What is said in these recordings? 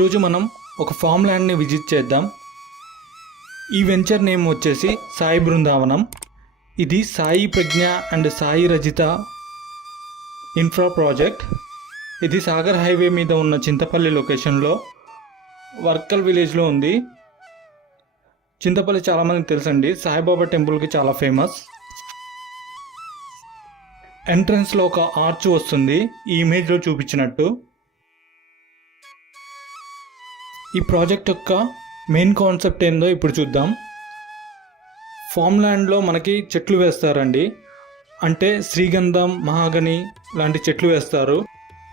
ఈరోజు మనం ఒక ఫామ్ ల్యాండ్ని విజిట్ చేద్దాం. ఈ వెంచర్ నేమ్ వచ్చేసి సాయి బృందావనం. ఇది Sai Pragna and Sai Rajitha infra project. ఇది సాగర్ హైవే మీద ఉన్న చింతపల్లి లొకేషన్లో వర్కల్ విలేజ్లో ఉంది. చింతపల్లి చాలామందికి తెలుసండి, సాయిబాబా టెంపుల్కి చాలా ఫేమస్. ఎంట్రన్స్లో ఒక ఆర్చ్ వస్తుంది ఈ ఇమేజ్లో చూపించినట్టు. ఈ ప్రాజెక్ట్ యొక్క మెయిన్ కాన్సెప్ట్ ఏందో ఇప్పుడు చూద్దాం. ఫామ్ ల్యాండ్లో మనకి చెట్లు వేస్తారండి, అంటే శ్రీగంధం, మహాగని లాంటి చెట్లు వేస్తారు.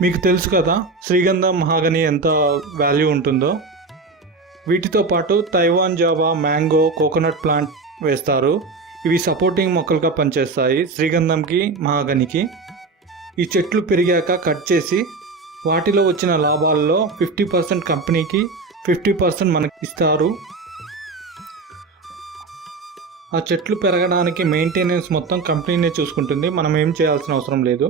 మీకు తెలుసు కదా శ్రీగంధం, మహాగని ఎంత వాల్యూ ఉంటుందో. వీటితో పాటు Taiwan Java, mango, coconut plant వేస్తారు. ఇవి సపోర్టింగ్ మొక్కలుగా పనిచేస్తాయి శ్రీగంధంకి, మహాగనికి. ఈ చెట్లు పెరిగాక కట్ చేసి వాటిలో వచ్చిన లాభాల్లో 50% కంపెనీకి, 50% మనకి ఇస్తారు. ఆ చెట్లు పెరగడానికి మెయింటెనెన్స్ మొత్తం కంపెనీనే చూసుకుంటుంది, మనం ఏం చేయాల్సిన అవసరం లేదు.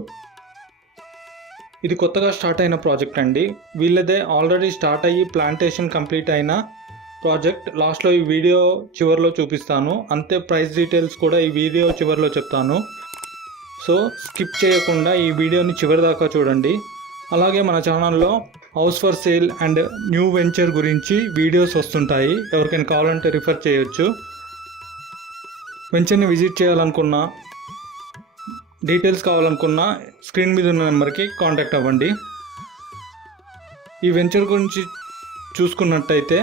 ఇది కొత్తగా స్టార్ట్ అయిన ప్రాజెక్ట్ అండి. వీళ్ళదే ఆల్రెడీ స్టార్ట్ అయ్యి ప్లాంటేషన్ కంప్లీట్ అయిన ప్రాజెక్ట్. లాస్ట్లో ఈ వీడియో చివరిలో చూపిస్తాను. అంతే ప్రైస్ డీటెయిల్స్ కూడా ఈ వీడియో చివరిలో చెప్తాను. సో స్కిప్ చేయకుండా ఈ వీడియోని చివరి దాకా చూడండి. అలాగే మన ఛానల్లో house for sale and new venture గురించి వీడియోస్ వస్తుంటాయి, ఎవరికైనా కావాలంటే రిఫర్ చేయొచ్చు. వెంచర్ని విజిట్ చేయాలనుకున్నా, డీటెయిల్స్ కావాలనుకున్నా స్క్రీన్ మీద ఉన్న నెంబర్కి కాంటాక్ట్ అవ్వండి. ఈ వెంచర్ గురించి చూసుకున్నట్టయితే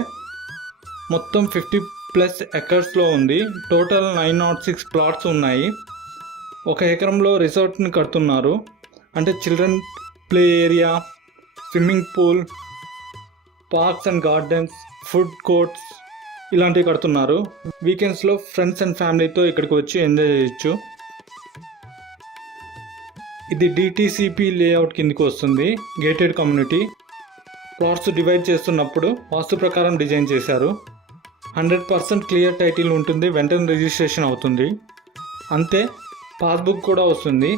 మొత్తం 50+ ఎకర్స్లో ఉంది. టోటల్ 906 ప్లాట్స్ ఉన్నాయి. 1 ఎకరంలో రిసార్ట్ని కడుతున్నారు, అంటే children play area, swimming pool, parks and gardens, food courts ఇలాంటివి కడుతున్నారు. వీకెండ్స్లో ఫ్రెండ్స్ అండ్ ఫ్యామిలీతో ఇక్కడికి వచ్చి ఎంజాయ్ చేయొచ్చు. ఇది డిటిసిపి లేఅవుట్ కిందకి వస్తుంది, గేటెడ్ కమ్యూనిటీ. ప్లాట్స్ డివైడ్ చేస్తున్నప్పుడు వాస్తు ప్రకారం డిజైన్ చేశారు. 100% క్లియర్ టైటిల్ ఉంటుంది, వెంటనే రిజిస్ట్రేషన్ అవుతుంది. అంతే పాస్బుక్ కూడా వస్తుంది.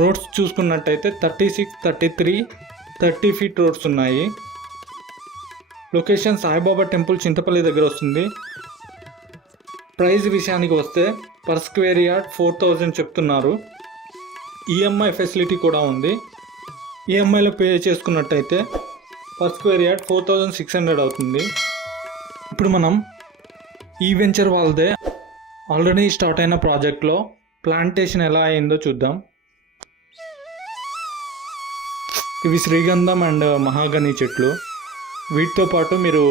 రోడ్స్ చూసుకున్నట్టయితే 36, 33, 30 ఫీట్ రోడ్స్ ఉన్నాయి. లొకేషన్ సాయిబాబా టెంపుల్ చింతపల్లి దగ్గర వస్తుంది. ప్రైస్ విషయానికి వస్తే పర్ స్క్వేర్ యార్డ్ 4000 చెప్తున్నారు. ఈఎంఐ ఫెసిలిటీ కూడా ఉంది. ఈఎంఐలో పే చేసుకున్నట్టయితే పర్ స్క్వేర్ యార్డ్ 4600 అవుతుంది. ఇప్పుడు మనం ఈ వెంచర్ వాళ్ళదే ఆల్రెడీ స్టార్ట్ అయిన ప్రాజెక్ట్లో ప్లాంటేషన్ ఎలా అయిందో చూద్దాం. ఇవి శ్రీగంధం అండ్ మహాగని చెట్లు. వీటితో పాటు మీరు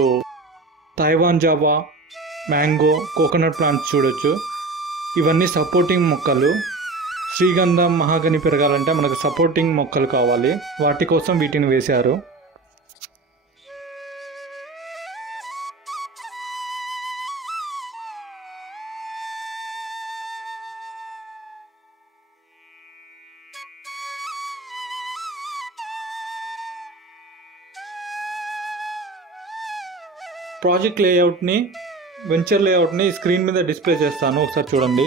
Taiwan Java, mango, coconut plants చూడొచ్చు. ఇవన్నీ సపోర్టింగ్ మొక్కలు. శ్రీగంధం, మహాగని పెరగాలంటే మనకు సపోర్టింగ్ మొక్కలు కావాలి, వాటి కోసం వీటిని వేశారు. ప్రాజెక్ట్ లేఅవుట్ని, వెంచర్ లేఅవుట్ని స్క్రీన్ మీద డిస్ప్లే చేస్తాను, ఒకసారి చూడండి.